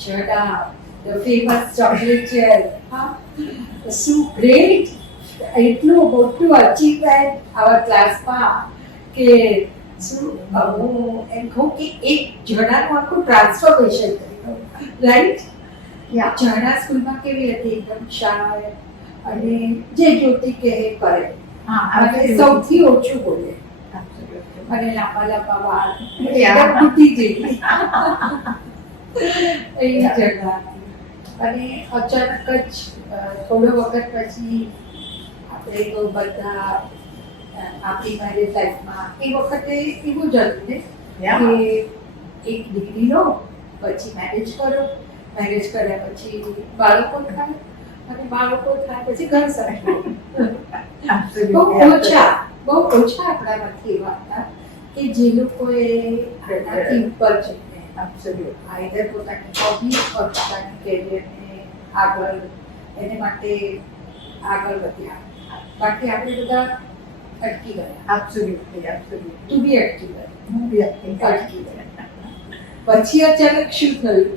Jada, the famous chocolate chair. Huh? So great. એટલું મોટું achievement આવા ક્લાસમાં કે શું હું એમ કહું કે એક જણાનું આખું ટ્રાન્સફોર્મેશન કર્યું રાઈટ જણા સ્કૂલમાં કેવી હતી એકદમ શાય અને જે જ્યોતિ કહે એ કરે અને સૌથી ઓછું બોલે અને લાંબા લાંબા વાળ એકદમ તૂટી જેવી એવી જણા હતી અને અચાનક જ થોડો વખત પછી આપણે તો બધા આપણી મેરેજ લાઈફમાં એ વખતે એવું જ હતું ને કે એક ડિગ્રી લો પછી મેરેજ કરો મેરેજ કર્યા પછી બાળકો થાય અને બાળકો થાય પછી ઘર સંભાળો બહુ ઓછા આપણામાંથી એવા હતા કે જે લોકોએ આનાથી ઉપર જઈને આઈધર પોતાની હોબી અથવા પોતાની કેરિયરને આગળ એને માટે આગળ વધ્યા બાકી આપણે બધા અટકી ગયા તું બી અટકી ગયા હું બી અટકી ગયા પછી અચાનક શું થયું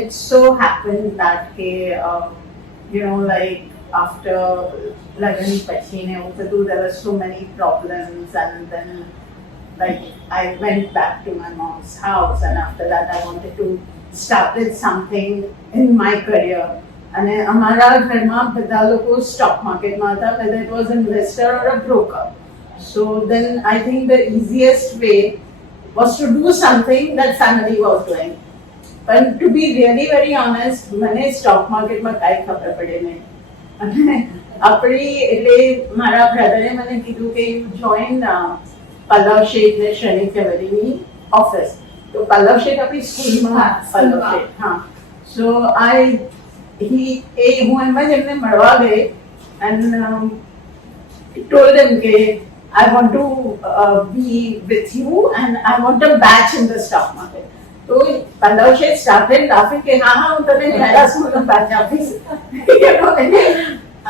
It so happened that like after Lagan Pachine, there were so many problems, and then like I went back to my mom's house, and after that I wanted to start with something in my career. And हमारा घर में बड़ा लोगों stock market में था, whether it was an investor or a broker. So then I think the easiest way was to do something that family was doing. But to be really very honest, मैंने stock market में काई खबर पड़े नहीं. अपनी ले मारा brother ने मैंने किधु के you join Pallav Sheth ने Shrenik Kaveri office. तो Pallav Sheth अपनी school में Pallav Sheth हाँ. So હું એમાં જ એમને મળવા ગઈ and told them કે I want to be with you and I want a batch in the stock market. So Pallav Sheth started laughing કે હા હું તને પહેલા સ્કૂલનો batch આપીશ.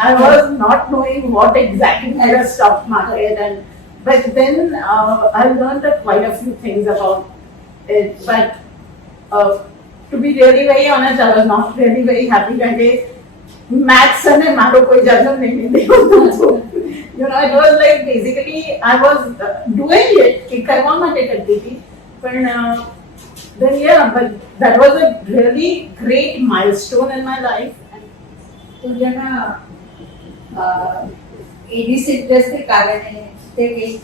I was not knowing what exactly is a stock market, but then I learned quite a few things about it. But to be really very honest, I was not really very happy that day. Maths and मारो कोई जानो नहीं मिलते it was like basically I was doing it कि करवा माटे करती थी but then but that was a really great milestone in my life. तो जना एडिस इंटरेस्ट के कारण ते एक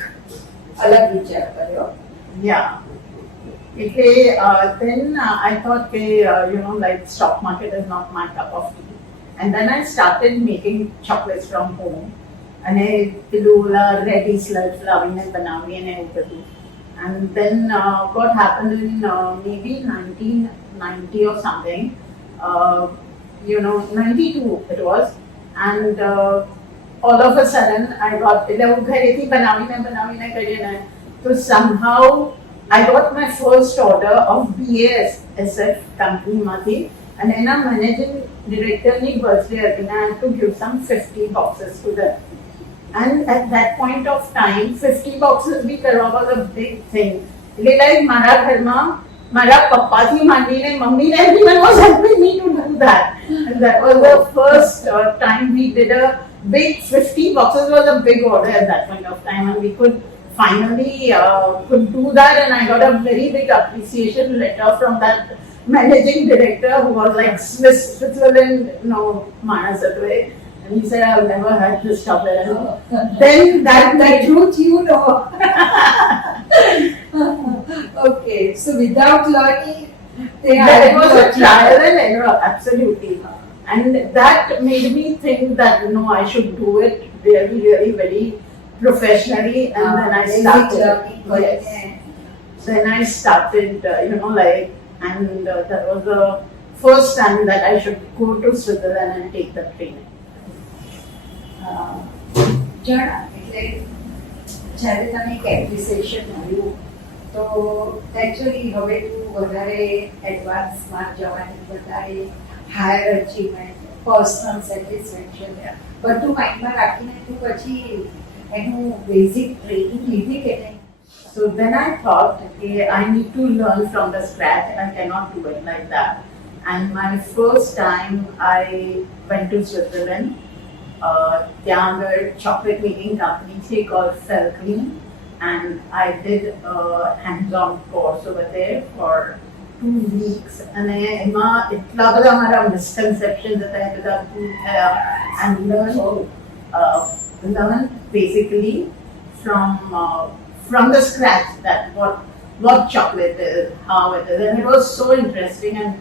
अलग विचार करो then I thought like stock market is not my cup of tea, and then I started making chocolates from home and ready slurp લાવીને બનાવીને એવું બધું. And then what happened in maybe 1990 or something, 92 it was, and all of a sudden I got ઘરેથી બનાવીને કરીને so somehow I got my first order of BASF company માંથી and એના managing director ની birthday હતી and I had to give some 50 boxes to them. And at that point of time 50 boxes bhi કરવા was a big thing. Like મારા ઘરમાં મારા પપ્પાથી માંડીને મમ્મીને everyone was helping me to do that. And that was the first time we did a big 50 boxes was a big order at that point of time, and we could finally could do that, and I got a very big appreciation letter from that managing director who was like Switzerland, Manasatwe, and he said I've never had this chocolate. Then that truth okay, so without learning there was a trial and error, absolutely, and that made me think that I should do it really really very professionally, and then I started. Then I started, and that was the first time that I should go to Switzerland and take the training. જ્યારે તમે એક appreciation મળ્યું તો actually હવે તું વધારે એડવાન્સમાં જવાની વધારે હાયર અચીવમેન્ટ પર્સનલ સેટિસ્ફેક્શન બધું માઇન્ડમાં રાખીને તું પછી એનું બેઝિક ટ્રેનિંગ લીધી કે નહીં? So then I thought, okay, I need to learn from the scratch. I cannot do it like that. And my first time I went to Switzerland, ત્યાં આગળ chocolate making company છે called Felclean, and I did a hands-on course over there for 2 weeks. અને એમાં એટલા બધા મારા misconceptions હતા એ બધા દૂર થયા and learn basically from the scratch that what chocolate is, how it is, and it was so interesting. And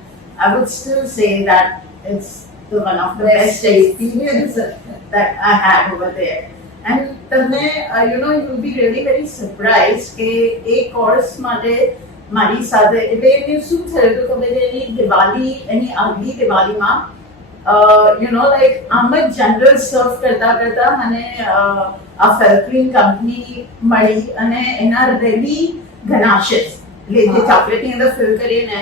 I would still say that it's one of the best experiences that I had over there. And then you'll be really very surprised કે એ course માટે મારી સાથે એટલે એને શું થયું હતું ખબર છે એની દિવાળી એની આગલી દિવાળીમાં like આમ જ જનરલ સર્વ કરતા કરતા મને આ ફેલ્ક્રીન કંપની મળી અને એના રેડી ગનાશેસ એટલે જે ચોકલેટની અંદર ફિલ કરીને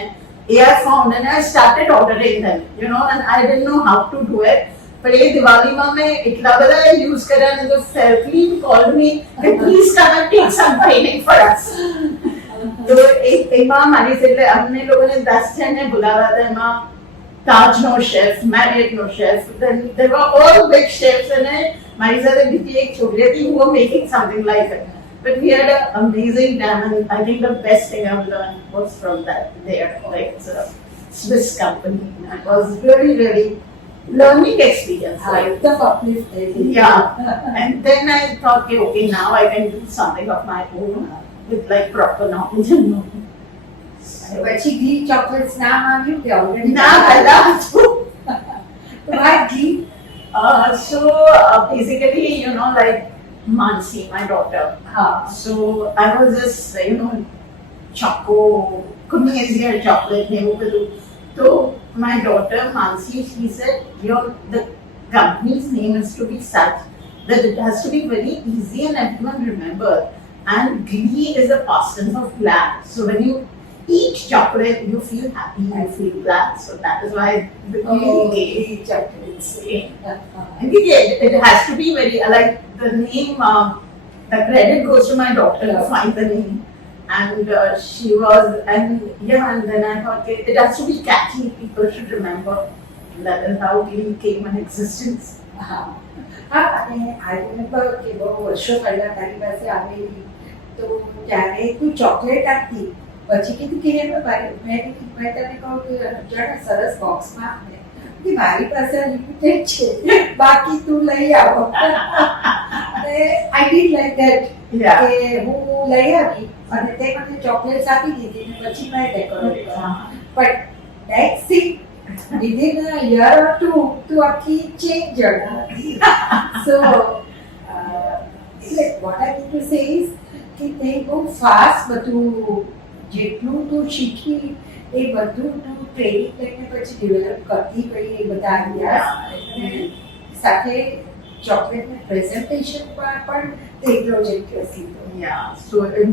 I found and I started ordering them, and I didn't know how to do it. But ये दिवाली में मैं इतना बड़ा use करा and the Felclean called me, please come and take some training for us. तो एक बार हमारी से हमने लोगों ने 10 जन ने बुलाया था एमा Taj no chef, Marriott no chef. Then there were all big chefs and हमारी साथ बीती एक छोकरी थी who were making something like it. But we had an amazing time, and I think the best thing I've learned was from that there. Like it's a Swiss company. It was really, really learning experience. Like the uplifted. yeah. And then I thought, okay, now I can do something of my own with like proper knowledge and knowledge. પછી ઘી chocolates નામ આવ્યું કે already ના પહેલા why ઘી so basically like Mansi, my daughter. So I was just, choco, cooking Indian chocolate, so my daughter Mansi, she said, the company's name is to be such that it has to be very easy and everyone remember. And ghee is a past tense of glad. So when you eat chocolate, you feel happy, you feel glad. So that is why the ghee chocolates. And it has to be very, like the name, the credit goes to my daughter to find the name. And she was, and then I thought it has to be catchy, people should remember. And that is how ghee came in existence. I remember કે બહુ વર્ષો પહેલા તારી પાસે આવેલી તો ત્યારે તું ચોકલેટ આપતી પછી કીધું કે મેં તને કહું કે જરા સરસ બોક્સમાં આપને કે મારી પાસે લિમિટેડ છે બાકી તું લઈ આવો I did like that કે હું લઈ આવી અને તે મને ચોકલેટ્સ આપી દીધી ને પછી મેં decorate but that's it. Within a year or two, to actually change your So, what I need to say is that they go fast, but to જેટલું તું શીખી એ બધું તું ટ્રેનિંગ લઈને પછી ડેવલપ કરતી ગઈ એ બધા આઈડિયાઝ સાથે ચોકલેટના પ્રેઝન્ટેશનમાં પણ તે એટલો જ ઇન્ટરેસ્ટ લીધો. Yeah, so then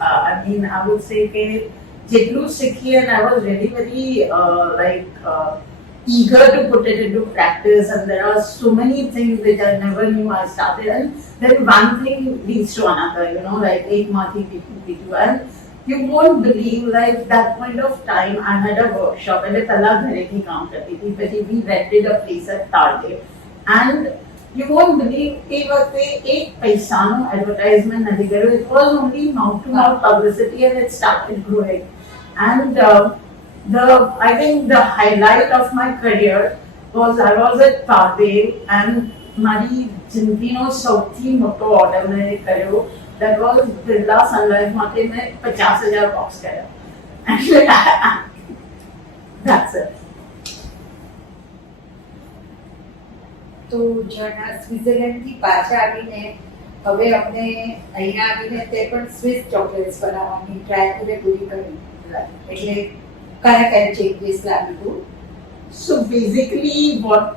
I mean I would say that જેટલું શીખી and I was really very eager to put it into practice, and there are so many things which I never knew I started, and then one thing leads to another, like ek mathi pitu, and you won't believe, like that point of time I had a workshop and pehla ghare hi kaam karti thi, but we rented a place at Target, and you won't believe ek vakte ek paisa no advertisement nahi karo, it was only mouth to mouth publicity and it started growing. And I think the highlight of my career was I was at Target, and mari jindgino sauthi moto order maine karyo, that was Birla Sunlife માટે મેં 50,000 box કર્યા. That's it. તો જણા સ્વિટ્ઝરલેન્ડથી પાછા આવીને હવે અમને અહીંયા આવીને તે પણ સ્વિસ ચોકલેટ્સ બનાવવાની ટ્રાય પૂરી કરી એટલે કયા કયા ચેન્જીસ લાવ્યું. So basically what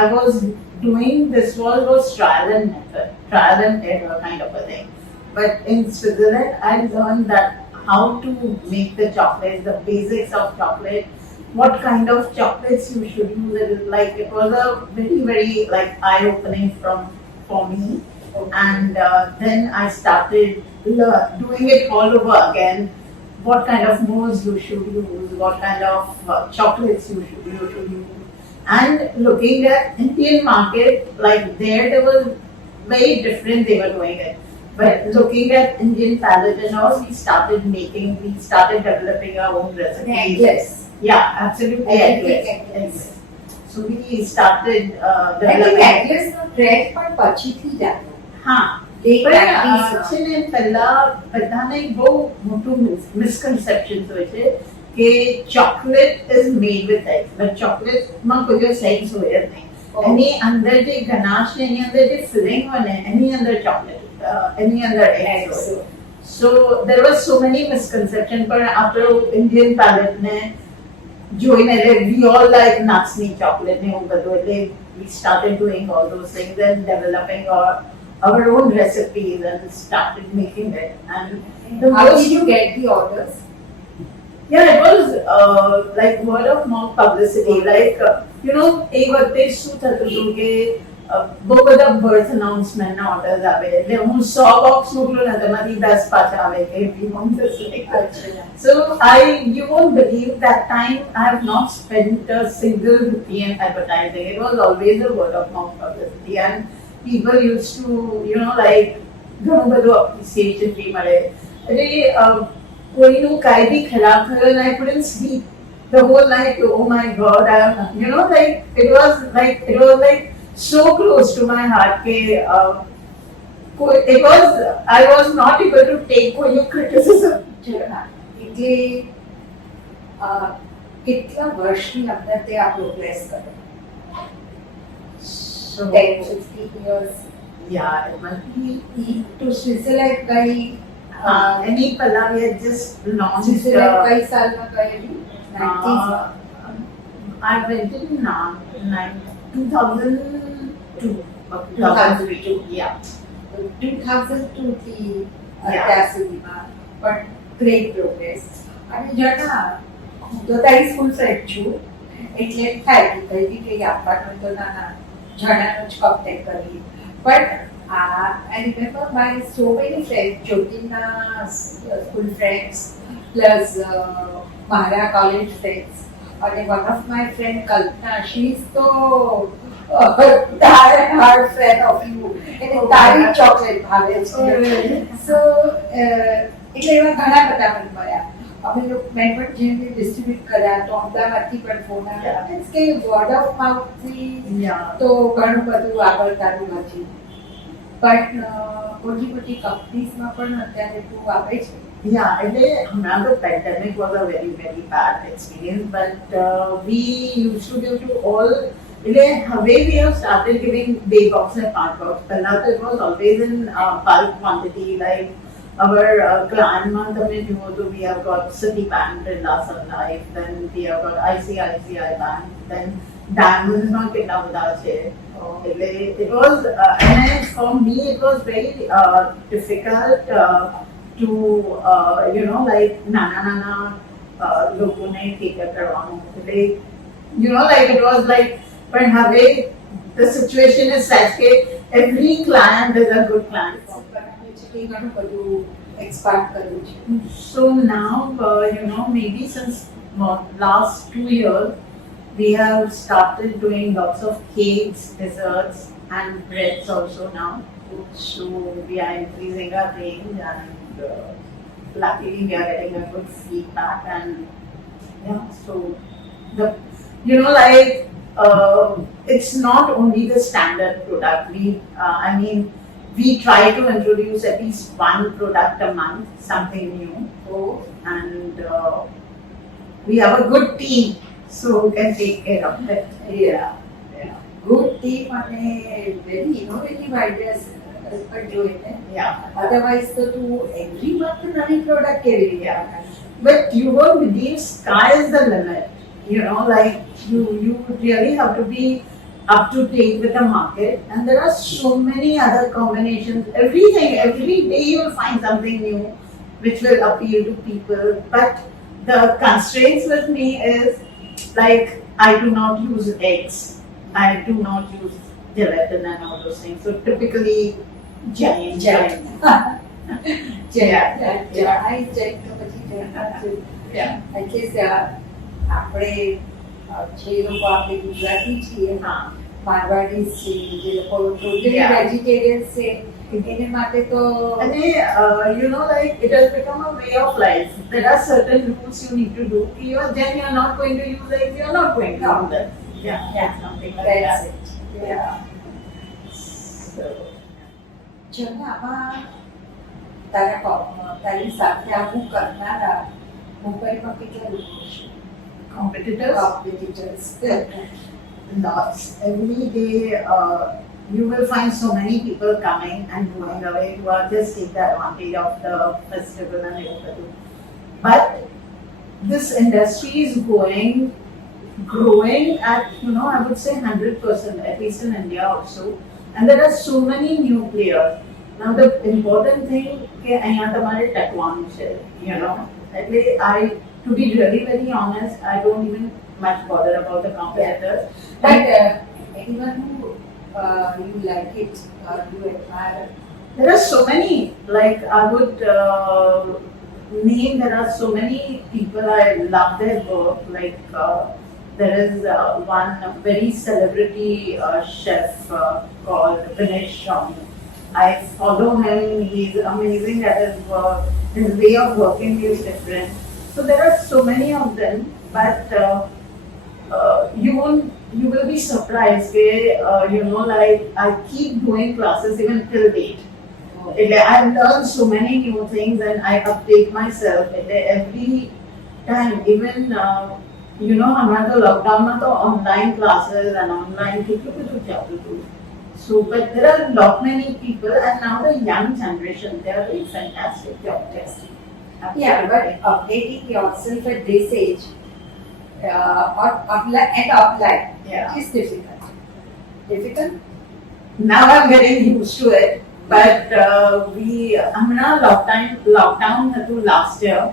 I was doing this was trial and error kind of a thing. But in Switzerland I learned that how to make the chocolate, the basics of chocolate, what kind of chocolates you should use. It was a very, very eye-opening for me. And then I started doing it all over again. What kind of mousse you should use, what kind of chocolates you should use, and looking at Indian market, like there was very different they were doing it. But looking at Indian palate and all, we started developing our own recipes. Necklace. Yeah, absolutely. Necklace. So we started Necklace developing. નો trend પણ પછીથી જ આવ્યો. હા. They પણ practice. છે ને પહેલા બધાને એક બહુ મોટું મિસકન્સેપ્શન હોય છે કે chocolate is made with eggs but ચોકલેટમાં કોઈ એગ્સ હોય જ નહીં. એની અંદર જે ગનાશ ને એની અંદર જે ફિલિંગ હોય ને એની અંદર ચોકલેટ એની અંદર એગ્સ હોય. So there was so many misconceptions પણ આપણો ઇન્ડિયન પેલેટ ને જોઈને we all like nuts ની ચોકલેટ ને એવું બધું એટલે we started doing all those things and developing our own recipes and started making it. And the How most, did you get the orders? yeah, it was like word of mouth publicity. Like એ વખતે શું થતું હતું કે બહુ બધા birth announcement ના orders આવે એટલે હું 100 બોક્સ મોકલું ને તેમાંથી 10 પાછા આવે કે we want this like. So you won't believe that time I have not spent a single rupee in advertising. It was always a word of mouth publicity and people used to, like, ઘણું બધું appreciation બી મળે. એટલે કોઈનું કાંઈ બી ખરાબ થયું and I couldn't sleep the whole night. Oh my God, it was like so close to my heart કે I was not able to take કોઈ criticism. એટલે કેટલા વર્ષની અંદર તે આ પ્રોગ્રેસ કરે? So 10-15 years. yeah, it must be. To Switzerland ગઈ. Any Pala, we had just launched. Switzerland કઈ સાલમાં ગયેલી? 90s માં. I went in 2002 or 2002. Yeah. 2002 થી Yeah. અત્યાર સુધીમાં પણ ગ્રેટ પ્રોગ્રેસ. અને જણા હું તો તારી સ્કૂલ ફ્રેન્ડ છું એટલે થાય કે કઈ બી કઈ આપવાનું તો ના જણાનો જ કોન્ટેક્ટ કરવી. But I remember my so many friends, Jyotina school friends, plus Mahara college friends. And one of my friend Kalpana, she's so die-hard fan of you. And તારી chocolate ભાવે છે. So એટલે એવા ઘણા બધા મને મળ્યા. અમે લોકો મેં પણ જેમ ડિસ્ટ્રીબ્યુટ કર્યા તો અમદાવાદથી પણ ફોન આવ્યા મીન્સ કે વર્ડ ઓફ માઉથથી Yeah. તો ઘણું બધું આગળ તારું નથી. બટ મોટી મોટી કંપનીઝમાં પણ અત્યારે તું આવે છે. Yeah, the pandemic was a very, very bad experience, but we used to give to all. We have started giving big box and part box. It was always in bulk quantity. Like our client month, we have got Citibank and Sun Life, then we have got ICICI Bank, then Diamonds Bank in Navadache. It was, and for me, it was very difficult to, like, nana logo ne cater karwanu. It was like, but the situation is such that every client is a good client. ઘણું બધું એક્સપાર્ટ કરવું છે. So now, maybe since last 2 years, we have started doing lots of cakes, desserts, and breads also now. So we are increasing our range, and luckily we are getting a good feedback. And yeah, so it's not only the standard product. We try to introduce at least one product a month, something new. And we have a good team, so we can take care of it. Yeah. Good team અને very innovative ideas પણ જોઈને. Yeah. Otherwise તો તું every month નવી product કેવી રીતે આપે? But you won't believe, sky is the limit. You really have to be up to date with the market, and there are so many other combinations. Every day you'll find something new which will appeal to people. But the constraints with me is, like, I do not use eggs, I do not use gelatin and all those things. So typically Jain. Jain Yeah. Jain Jain તો પછી જૈન જ. Yeah. એટલે આપણે જે લોકો આપણે ગુજરાતી છીએ હા. મારવાડી છે જે લોકો ટોટલી Yeah. વેજીટેરિયન છે એને માટે તો And you know, like it has become a way of life. There are certain rules you need to do. Then you're not going to use eggs. You're not going to No. do that. Yeah, Yeah. something like that's that. it. Yeah. So, જો ને આમાં તારી સાથે આવું કરનારા મુંબઈમાં કેટલા લોકો છે competitors, competitors lots. Every day, you will find so many people coming and going away who are just take the advantage of the festival and everything. But this industry is growing at, I would say 100%, at least in India also. And there are so many new players. Now the important thing કે અહીંયા તમારે ટકવાનું છે, Actually, to be really very honest, I don't even much bother about the competitors. But anyone who you like it or you admire, There are so many, like I would name, there are so many people I love their work. Like there is one very celebrity chef called Vinesh Shami. I follow him, he's amazing at his work, his way of working is different. So there are so many of them, but you will be surprised, like I keep doing classes even till date. I've learned so many new things and I update myself every time. Even हमारा तो lockdown में तो online classes and online कितना कुछ चालू थी. So, but there are a lot many people, and now the young generation, they are doing fantastic job testing. yeah, but updating yourself at this age or offline Yeah. is difficult. Difficult? Now I'm getting used to it, but I'm now lockdown to last year.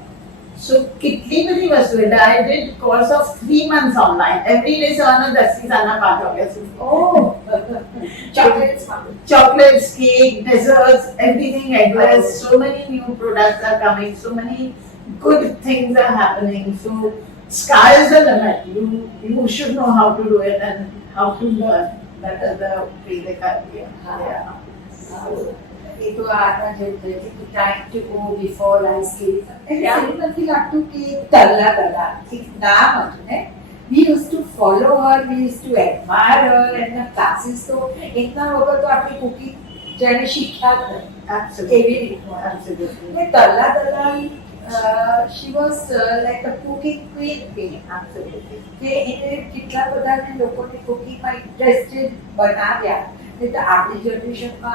So kitni badi vastu hai. I did course of 3 months online. Every day sana 10 sana 5 ho gaya. Oh, Chocolates, cake, desserts, everything eggless. So many new products are coming. So many good things are happening. So sky is the limit. You should know how to do it and how to learn. That is the basic idea. Yeah. એ તો આના જે time to go before I slip એવું નથી લાગતું કે તલ્લા એક નામ હતું ને we used to follow her, we used to admire her, એના ક્લાસીસ તો એના વગર તો આપણી કુકિંગ જેને શીખ્યા જ નથી Absolutely. એવી રીતનું Absolutely. ને તલ્લા she was like a cooking queen Absolutely. કે એને કેટલા બધા લોકોને કુકિંગમાં ઇન્ટરેસ્ટેડ બનાવ્યા નહીં તો આપણી જનરેશનમાં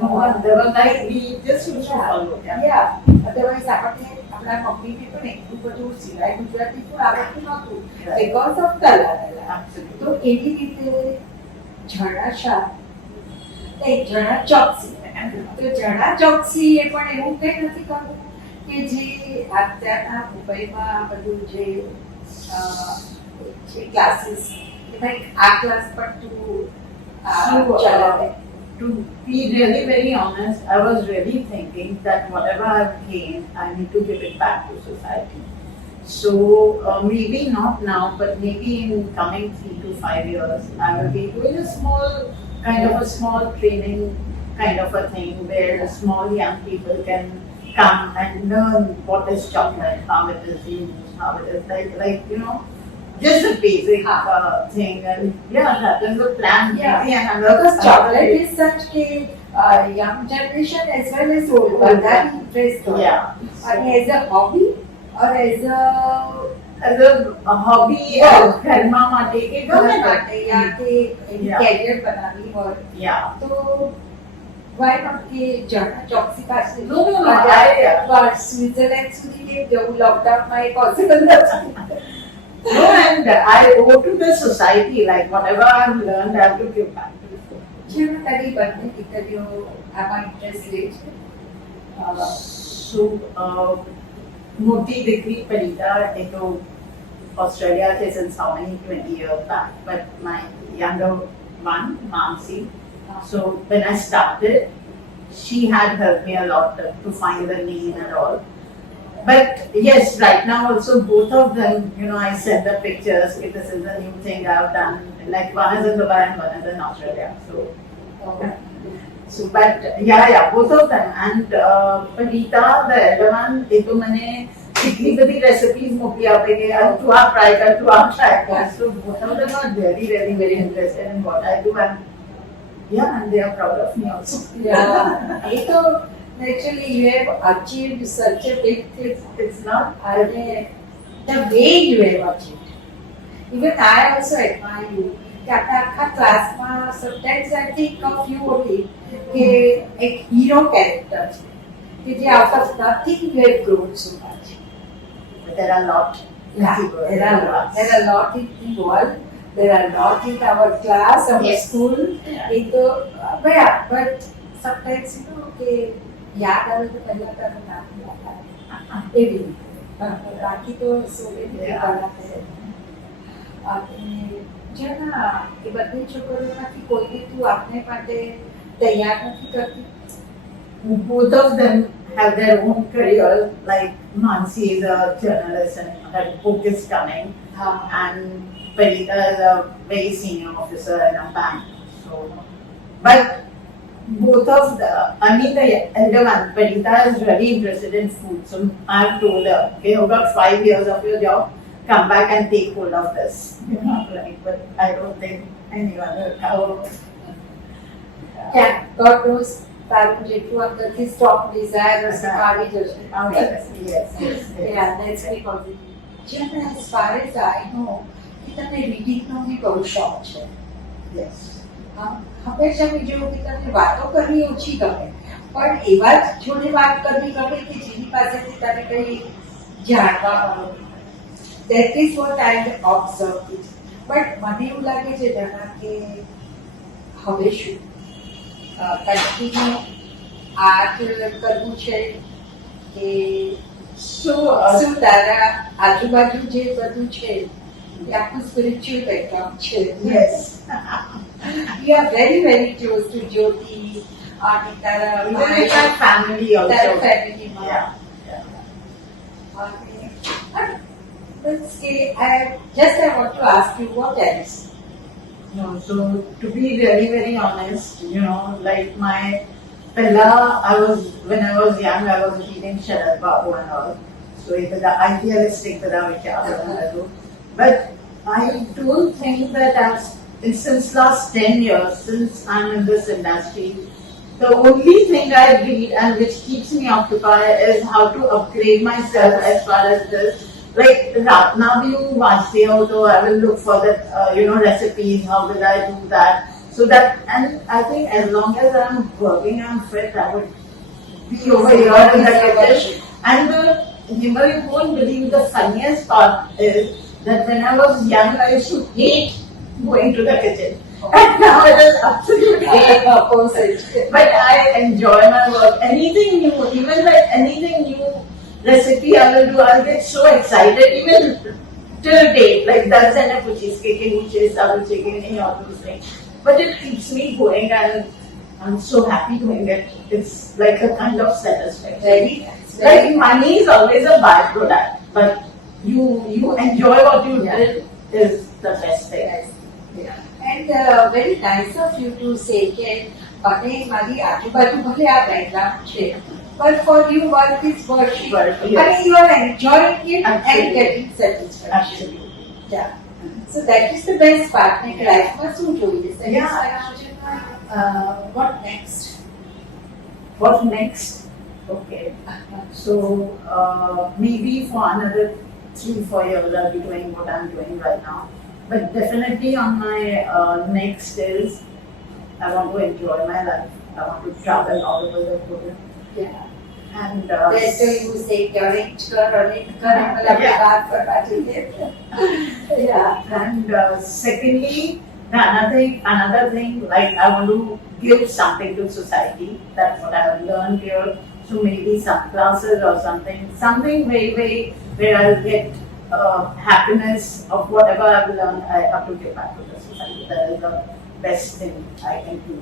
No one, they were like, we just used to follow. Yeah. Otherwise, આપણને આપણા મમ્મીને પણ એટલું બધું સિલાઈ ગુજરાતી પણ આવડતું નહોતું because of તલા. Absolutely. તો એવી રીતે જણા શાહ જણા ચોકસી તો જણા ચોકસી એ પણ એવું કંઈ નથી કરવું કે જે અત્યારના મુંબઈમાં બધું જે ક્લાસીસ ભાઈ આ ક્લાસ પણ તું ચલાવે. To be really very honest, I was really thinking that whatever I've gained, I need to give it back to society. So maybe not now, but maybe in coming 3 to 5 years, I will be doing a small training kind of a thing where small young people can come and learn what is chocolate, how it is used, how it is like just the basic thing. And yeah, that is the plan. Yeah, and because chocolate is such a young generation as well as old, but that interest. Yeah. And as a hobby or as a hobby, karma માટે કે ગમે માટે યા કે Yeah. career બનાવી હોય Yeah. તો why not કે જણા ચોકસી પાસે No, સ્વિટ્ઝરલેન્ડ સુધી કે જવું લોકડાઉનમાં એ પોસિબલ નથી. No, and I owe to the society, like whatever I've learned, I have to give back to the society. જેમાં તારી બંને દીકરીઓ આમાં ઇન્ટરેસ્ટ લે છે. So, મોટી દીકરી Parita, એ તો Australia છે since how many 20 years back, but my younger one, Mansi. So when I started, she had helped me a lot to find the name and all. But yes, right now also both of them, I send the pictures. Okay, this is a new thing I've done. Like one is in Dubai and one is in Australia. But both of them. And Panita, the elder one, itu मैंने इतनी बड़ी recipes मोकली आपे के यार तू आप try कर. So both of them are very very interested in what I do, and they are proud of me also. Yeah, so actually you have achieved such a big thing. It's not. The way you have achieved. Even I also admire you. कि आपने आपका class में sometimes I think of you only कि एक hero character कि जे out of nothing you have grown so much. But there are a lot. There are a lot in the world. There are a lot in our class, our school. But sometimes कि याद आवे तो पहला तो नाम याद आवे. ये भी. बाकी तो सोने में बात है. જેના એ બધી છોકરીઓમાંથી કોઈને તું આપને માટે તૈયાર નથી કરતી. Both of them have their own career. Like Mansi is a journalist and her book is coming. And Parita is a very senior officer in a bank. So, but both of the elder one, Parita is very interested in food. So I've told her, okay, you've got 5 years of your job. Come back and take hold of this. But I don't think anyone will come. Yeah, God knows તારું જેટલું અંદરથી strong desire હશે આવી જશે. Yes. Yeah, that's very positive. Jana, as far as I know, કે તને રીડિંગનો બી બહુ શોખ છે. Yes. હંમેશા બી જોયું કે તને વાતો કરવી ઓછી ગમે, પણ એવા જોડે વાત કરવી ગમે કે જેની પાસેથી તને કંઈ જાણવા મળે. That is what I have observed. But મને એવું લાગે છે જણા કે હવે શું કન્ટિન્યુ આર્ટ કરવું છે કે શું તારા આજુબાજુ જે બધું છે એ આખું સ્પિરિચ્યુઅલ બેકગ્રાઉન્ડ છે. Yes. You are very very close to Jyoti અને તારા Even with my family also. તારા ફેમિલીમાં. Yeah. I want to ask you what else? No, so to be very, very honest, like when I was young, I was reading Sharad Babu and all. So it was the idealistic that But I don't think that since last 10 years, since I'm in this industry, the only thing I read and which keeps me occupied is how to upgrade myself as far as this. Like Ratna view vaste ho, so I will look for the recipes. How will I do that? So that, and I think as long as I'm working, I'm fit. I would be over here in the kitchen. And you won't believe the funniest part is that when I was young, I used to hate going to the kitchen. And now it is absolutely opposite. But I enjoy my work. Anything new, even like anything new recipe I will do, I'll get so excited even till date. Like that's an apple cheesecake, double chicken, any of those things. But it keeps me going and I'm so happy doing it. It's like a kind of satisfaction. Like money is always a byproduct, but you enjoy what you did is the best thing. Yeah. And very nice of you to say કે મને મારી આજુબાજુ ભલે આ background છે, but for you work is worship. Yes. And you are enjoying it Absolutely. and getting satisfaction. Absolutely. Yeah. So that is the best part. Like life માં શું જોઈએ? Yeah. What next? What next? Okay. So maybe for another 3-4 years I'll be doing what I'm doing right now. But definitely on my next is I want to enjoy my life. I want to travel all over the world. Yeah. And That's why you say arrange मतलब Yeah. बात करवा चाहिए. Yeah. And secondly, another thing, like I want to give something to society. That's what I have learned here. So maybe some classes or something very, very where I'll get happiness of whatever I've learned. I have to give back to the society. That is the best thing I can do.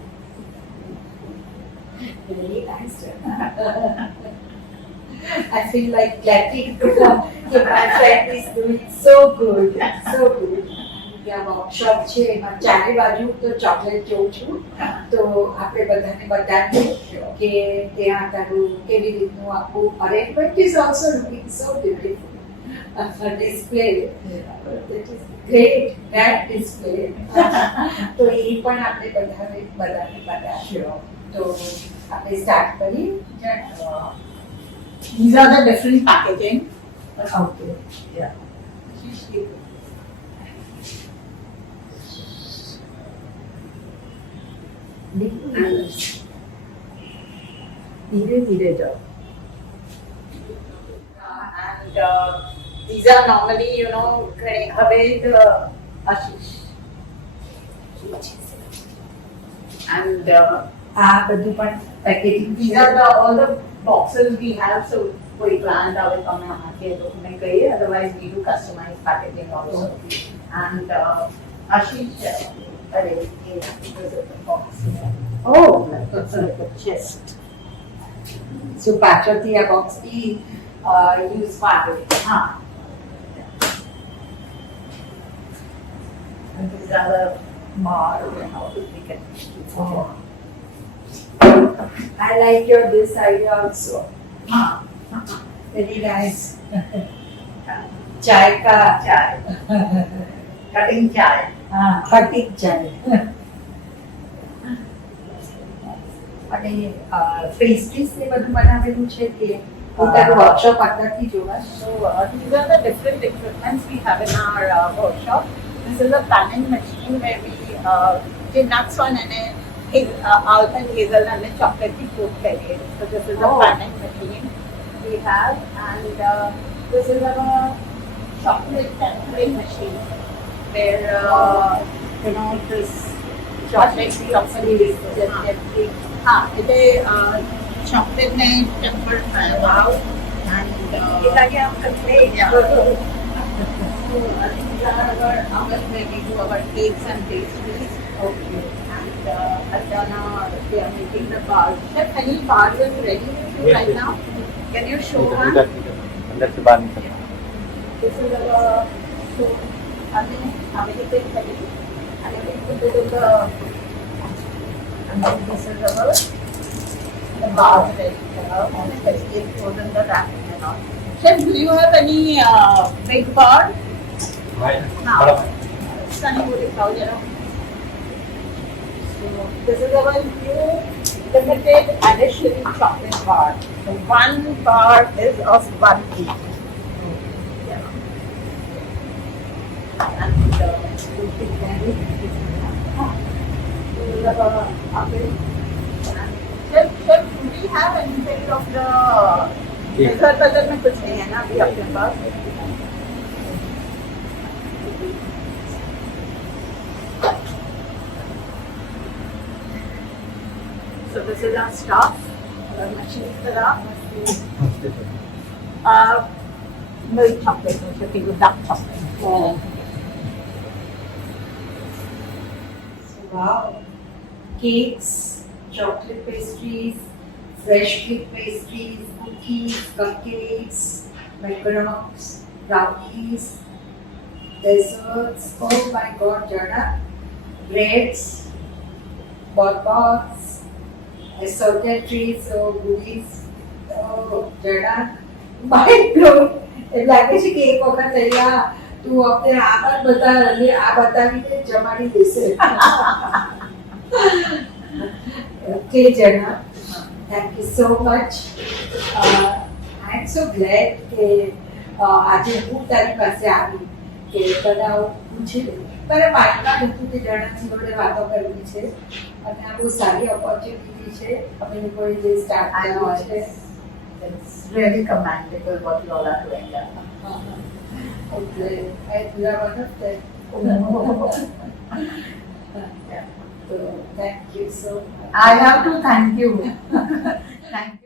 Very nice. I feel like clapping because my friend is doing so good, so good. ત્યાં workshop છે એમાં ચારે બાજુ તો chocolate જોઉં છું તો આપણે બધાને બતાવીએ કે ત્યાં તારું કેવી રીતનું આખું arrangement is also looking so beautiful display great great display તો એ પણ આપણે બધાને બતાવીશું તો આપણે સ્ટાર્ટ કરીએ. These are the different packaging. Okay Yeah. ધીરે ધીરે જાઓ. And these are normally, you know, Haved Ashish. And આ બધું પણ packaging these are all the boxes we have. So, कोई brand આવે તો અમે આકે તો અમે કહીએ, otherwise we do customized packaging also. And Ashish, because of the box. Oh, It's like a chest. so પાછળથી આ બોક્સની યુઝમાં આવે. Ah. And these are the mark and how to make it. Oh. I like your this idea also. Ah. Very nice. चाय का Chai. Cutting chai. Fatigue ચાય અને pastries ને બધું બનાવેલું છે કે પોતાનું વર્કશોપ અત્યારથી જોવા. So these are the different equipments we have in our workshop. This is a panning machine where we give nuts on and almond, hazelnut and chocolate we coat kariye. So this is a Oh. panning machine we have, and this is a chocolate tempering machine where you know this chocolate company એટલે chocolate ને temper wow and એ લાગે આમ કટલે yeah. So these are our ovens where we do our cakes and pastries. Okay. And Adana, we are making the bars. Chef, any bars are ready with you Yes, right yes. now? Can you show one? That's the bun. This is our so American ready. And then we put it in the and then this is our the bars ready. And it goes in the wrapping and all. Chef, do you have any big bar? Now, Sunny would have told you. So this is our new limited edition chocolate bar. So one bar is of 1 kg. Yeah. And this is very this is our oven. And Chef, do we have anything of the dessert budget में कुछ नहीं है ना अभी आपके पास? So this is our stuff, our machine for that. Milk chocolate, which is with dark chocolate. So, wow. Cakes, chocolate pastries, fresh cake pastries, cookies, cupcakes, macarons, brownies, desserts. Oh my God, Jana. Breads, bonbons, assorted treats, oh goodies. Oh, Jana. Mind blown. એમ લાગે છે કે એક વખત અહીંયા તું અમને આ પણ બતા અને આ બતાવીને જમાડી દેશે. Okay, Jana. Thank you so much. I'm so glad કે આજે હું તારી પાસે આવી કે તને આવું પૂછી લઉં. મારા માઇન્ડમાં હતું કે જણાની જોડે વાતો કરવી છે અને આ બહુ સારી ઓપોર્ચ્યુનિટી છે અમે લોકોએ જે સ્ટાર્ટ I know કર્યું છે. it's really commendable what you all are doing. એટલે you are one of them. So thank you so much. I have to thank you. Thank